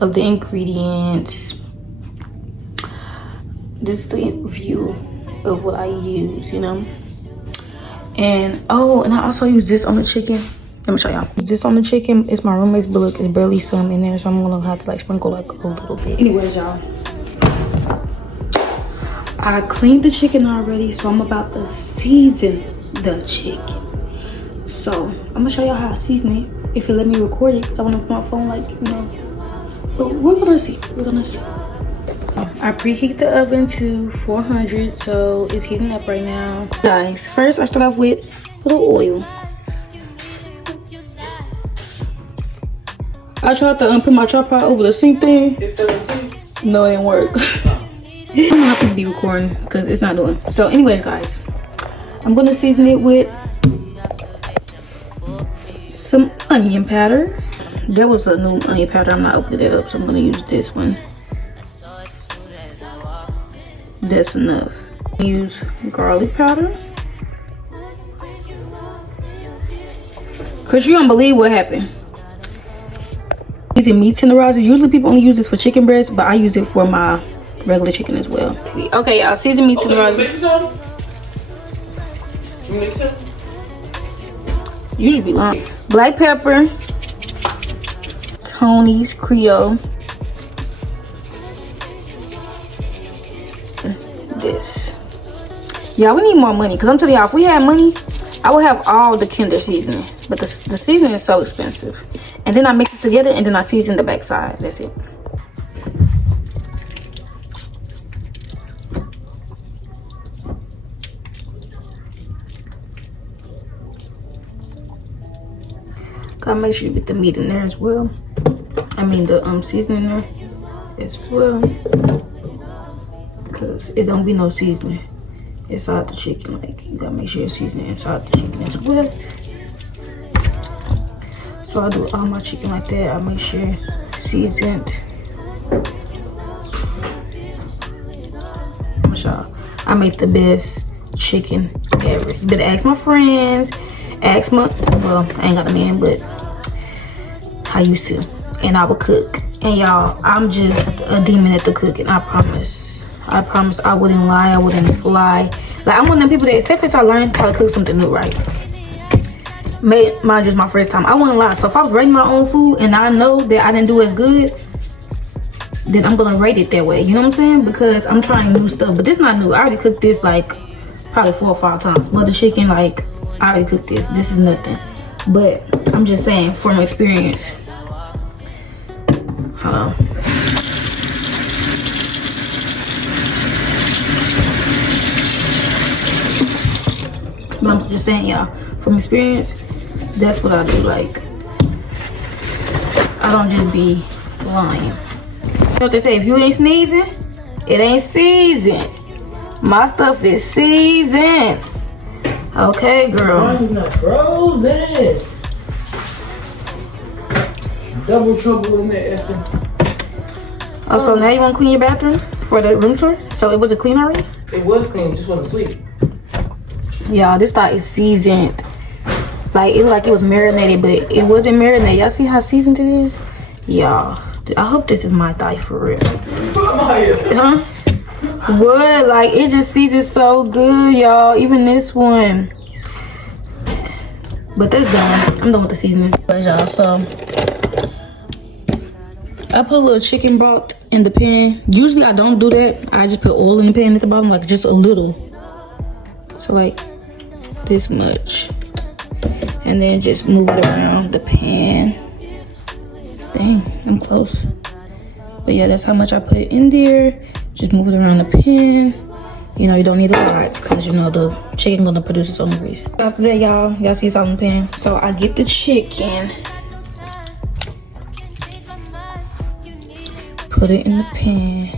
of the ingredients. This is the view of what I use, you know. And oh, and I also use this on the chicken. Let me show y'all. This on the chicken is my roommate's, but look, it's barely some in there, so I'm gonna have to like sprinkle like a little bit. Anyways, y'all, I cleaned the chicken already, so I'm about to season the chicken. So I'm gonna show y'all how I season it, if it let me record it, because I want to put my phone like, you know. But we're gonna see. We're gonna see. I preheat the oven to 400, so it's heating up right now. Guys, first I start off with a little oil. I tried to put my tripod over the sink thing. It fell asleep? No, it didn't work. I'm gonna have to be recording because it's not doing. So anyways, guys, I'm gonna season it with some onion powder. There was a new onion powder. I'm not opening it up, so I'm gonna use this one. That's enough. Use garlic powder. Cause you don't believe what happened. Using meat tenderizer. Usually people only use this for chicken breast, but I use it for my regular chicken as well. Okay, y'all, season meat tenderizer. Mix it. Usually be long. Black pepper. Tony's Creole. This. Yeah, we need more money, because I'm telling y'all, if we had money, I would have all the Kinder seasoning, but the seasoning is so expensive. And then I mix it together and then I season the backside. That's it. Gotta make sure you get the meat in there as well. I mean the seasoning there as well, because it don't be no seasoning inside the chicken. Like, you gotta make sure it's seasoning inside the chicken as well. So I do all my chicken like that. I make sure it's seasoned. I make the best chicken ever. You better ask my friends, ask my, well, I ain't got a man, but I used to, and I would cook. And y'all, I'm just a demon at the cooking. I promise I wouldn't lie. I wouldn't fly. Like, I'm one of them people that, except if I learned how to cook something new, right? Mine just my first time. I wouldn't lie. So if I was rating my own food and I know that I didn't do as good, then I'm gonna rate it that way. You know what I'm saying? Because I'm trying new stuff. But this not new. I already cooked this like probably 4 or 5 times. Smothered chicken, like, I already cooked this. This is nothing. But I'm just saying from experience. Hold on. But I'm just saying, y'all, from experience, that's what I do. Like, I don't just be lying. You know what they say? If you ain't sneezing, it ain't seasoned. My stuff is seasoned. Okay, girl. Mine's not frozen. Double trouble in there, Esther. Oh, so now you want to clean your bathroom for the room tour? So it wasn't clean already? It was clean, it just wasn't sweet. Y'all, this thigh is seasoned. Like, it looked like it was marinated, but it wasn't marinated. Y'all see how seasoned it is? Y'all, I hope this is my thigh for real. Huh? What? Like, it just seasons so good, y'all. Even this one. But that's done. I'm done with the seasoning. Y'all, so I put a little chicken broth in the pan. Usually I don't do that. I just put oil in the pan at the bottom, like just a little. So like this much. And then just move it around the pan. Dang, I'm close. But yeah, that's how much I put in there. Just move it around the pan. You know, you don't need a lot because you know the chicken gonna produce its own grease. After that, y'all see it's all in the pan. So I get the chicken, put it in the pan.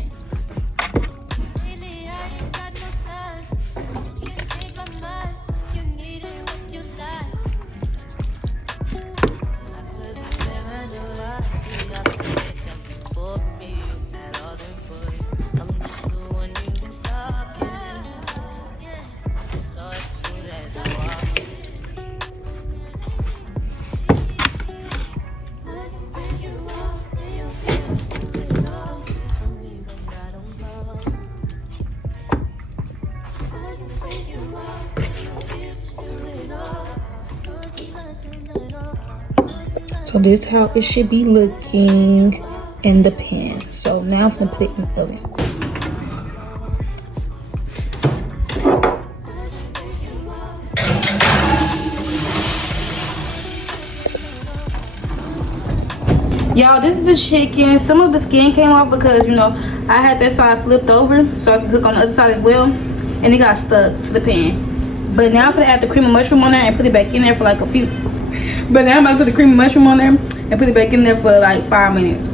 So this is how it should be looking in the pan. So now I'm gonna put it in the oven. Y'all, this is the chicken. Some of the skin came off because, you know, I had that side flipped over so I could cook on the other side as well. And it got stuck to the pan. But now I'm gonna add the cream of mushroom on there and put it back in there for like a few. But now I'm about to put the cream of mushroom on there and put it back in there for like 5 minutes.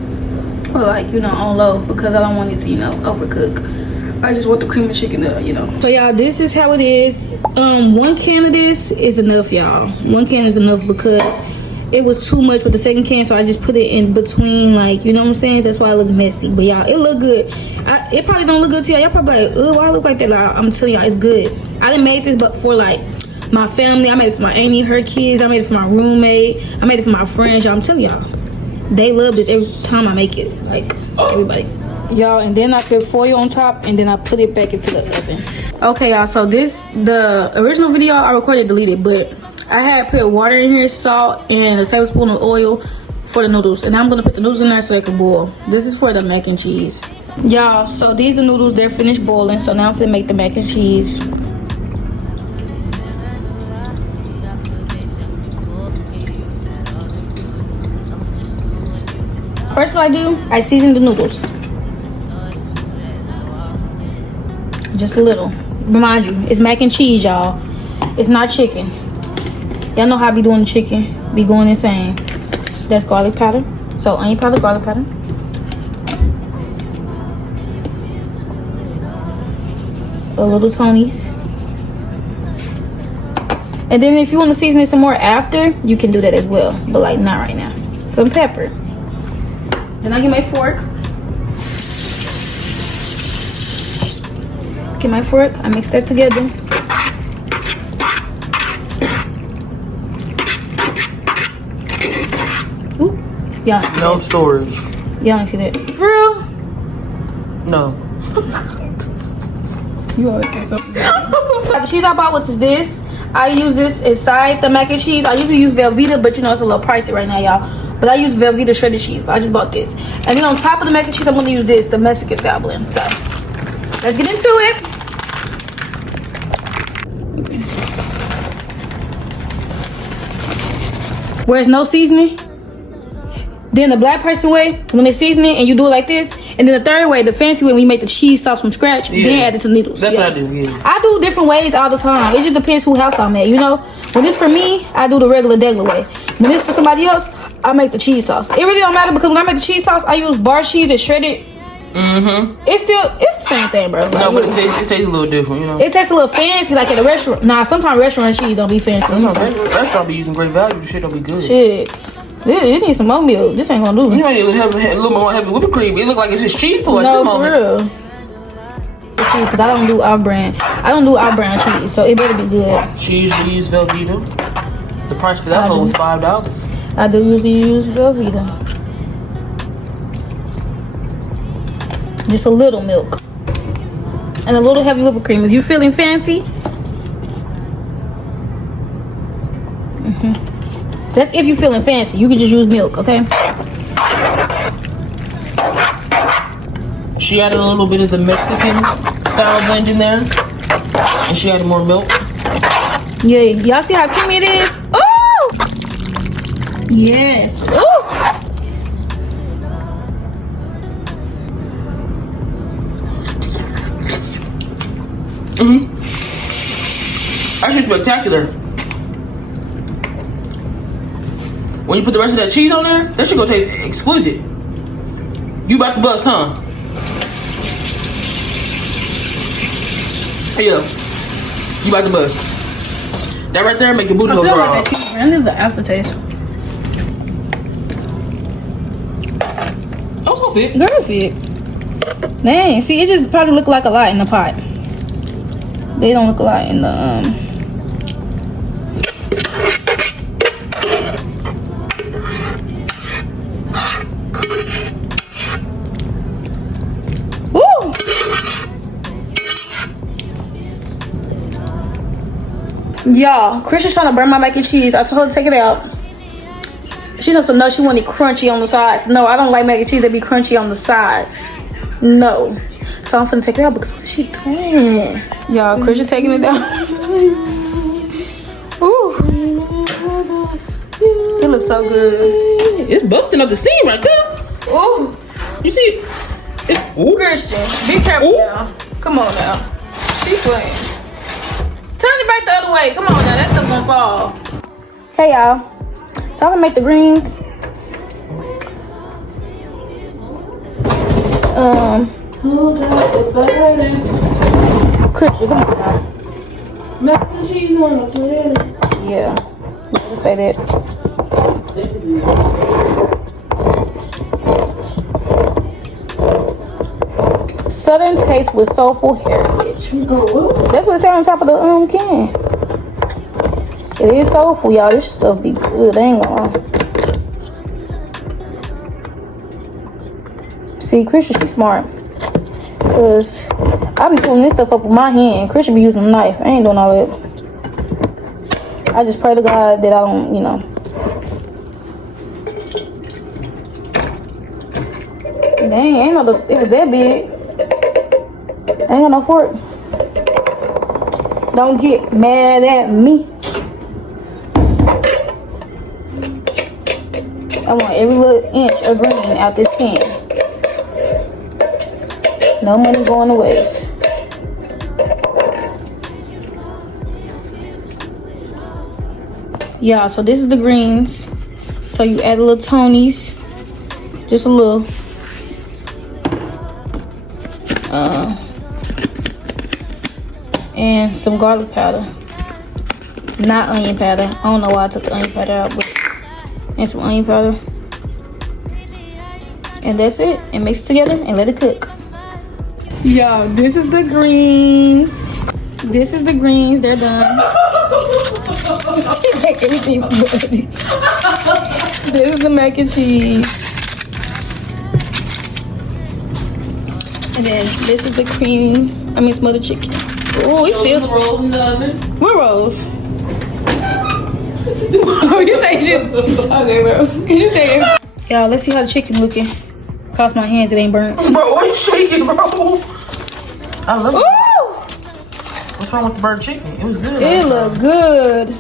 Or like, you know, on low because I don't want it to, you know, overcook. I just want the cream of chicken to, you know. So y'all, this is how it is. 1 can of this is enough, y'all. 1 can is enough because it was too much with the second can, so I just put it in between, like, you know what I'm saying? That's why it look messy. But y'all, it look good. It probably don't look good to y'all. Y'all probably like, oh, why I look like that? Like, I'm telling y'all, it's good. I done made this but for like my family. I made it for my auntie, her kids. I made it for my roommate. I made it for my friends. Y'all, I'm telling y'all, they love this every time I make it. Like, everybody. Y'all, and then I put foil on top and then I put it back into the oven. Okay, y'all, so the original video I recorded deleted, but I had put water in here, salt, and a tablespoon of oil for the noodles. And I'm gonna put the noodles in there so they can boil. This is for the mac and cheese. Y'all, so these are the noodles, they're finished boiling. So now I'm gonna make the mac and cheese. First what I do, I season the noodles. Just a little. Remind you, it's mac and cheese, y'all. It's not chicken. Y'all know how I be doing the chicken. Be going insane. That's garlic powder. So onion powder, garlic powder. A little Tony's. And then if you want to season it some more after, you can do that as well. But like not right now. Some pepper. Then I get my fork. Get my fork. I mix that together. Ooh. Y'all no storage. Y'all don't see that. For real? No. You always say something. The cheese I bought, what is this? I use this inside the mac and cheese. I usually use Velveeta, but you know it's a little pricey right now, y'all. But I use Velveeta shredded cheese, but I just bought this. And then on top of the mac and cheese, I'm gonna use this, the Mexican style blend. So let's get into it. Where it's no seasoning. Then the black person way, when they season it and you do it like this. And then the third way, the fancy way, when you make the cheese sauce from scratch, then add it to noodles. That's what I do, yeah. I do different ways all the time. It just depends who house I'm at, you know? When it's for me, I do the regular way. When it's for somebody else, I make the cheese sauce. It really don't matter because when I make the cheese sauce, I use bar cheese and shredded. It's the same thing, bro. Like, no, but it tastes a little different, you know? It tastes a little fancy, like at a restaurant. Nah, sometimes restaurant cheese don't be fancy. Restaurant be using great value. The shit don't be good. Shit. It needs some more milk. This ain't gonna do. You need to have a little more heavy whipping cream. It look like it's just cheese pull at the moment. No, for real. Cheese, because I don't do our brand. I don't do our brand cheese, so it better be good. Cheese, Velveeta. The price for that whole was $5. I do usually use Velveeta. Just a little milk. And a little heavy whipping cream. If you're feeling fancy. That's if you're feeling fancy. You can just use milk, okay? She added a little bit of the Mexican style blend in there. And she added more milk. Yeah, y'all see how creamy it is? Oh! Yes. Oh! Actually spectacular. When you put the rest of that cheese on there, that shit gonna taste exquisite. You about to bust, huh? Yeah. You about to bust. That right there make your booty hole grow. I feel like that cheese really is the aftertaste. Oh, it's gonna fit. Girl, fit. Dang, see, it just probably look like a lot in the pot. They don't look a lot in the Woo! Y'all, Chris is trying to burn my mac and cheese. I told her to take it out. She told me no, she wanted crunchy on the sides. No, I don't like mac and cheese that be crunchy on the sides. No. So I'm finna take it out because she doing. Y'all, Christian taking it down. Ooh. It looks so good. It's busting up the seam right there. Ooh. You see? Ooh. Christian, be careful now. Come on now. She's playing. Turn it back the other way. Come on now. That stuff gonna fall. Hey y'all. So I'm gonna make the greens. Christian, come on now. Mac and cheese on the plate. Yeah. Let's say that. Southern taste with soulful heritage. That's what it said on top of the can. It is soulful, y'all. This stuff be good. I ain't gonna lie. See, Christian, she's smart. Cause I be pulling this stuff up with my hand. Christian be using a knife. I ain't doing all that. I just pray to God that I don't, you know. Dang, ain't no, it was that big. I ain't got no fork. Don't get mad at me. I want every little inch of green out this can. No money going to waste. Yeah, so this is the greens. So you add a little Tony's. Just a little. And some garlic powder. Not onion powder. I don't know why I took the onion powder out, but and some onion powder. And that's it. And mix it together and let it cook. Y'all, this is the greens. This is the greens. They're done. She make everything funny. This is the mac and cheese. And then this is the cream. I mean smothered chicken. Oh, it's still rolls in the oven. What rolls? Oh, you think shit? Okay, bro. Can you say it? Y'all, let's see how the chicken looking. Cross my hands, it ain't burnt. Bro, why you shaking, bro? I love it. Ooh! What's wrong with the burnt chicken? It was good. It look good.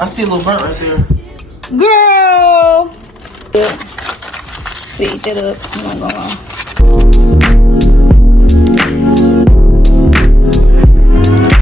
I see a little burnt right there. Girl! Yeah. Speed that up. I'm not gonna lie.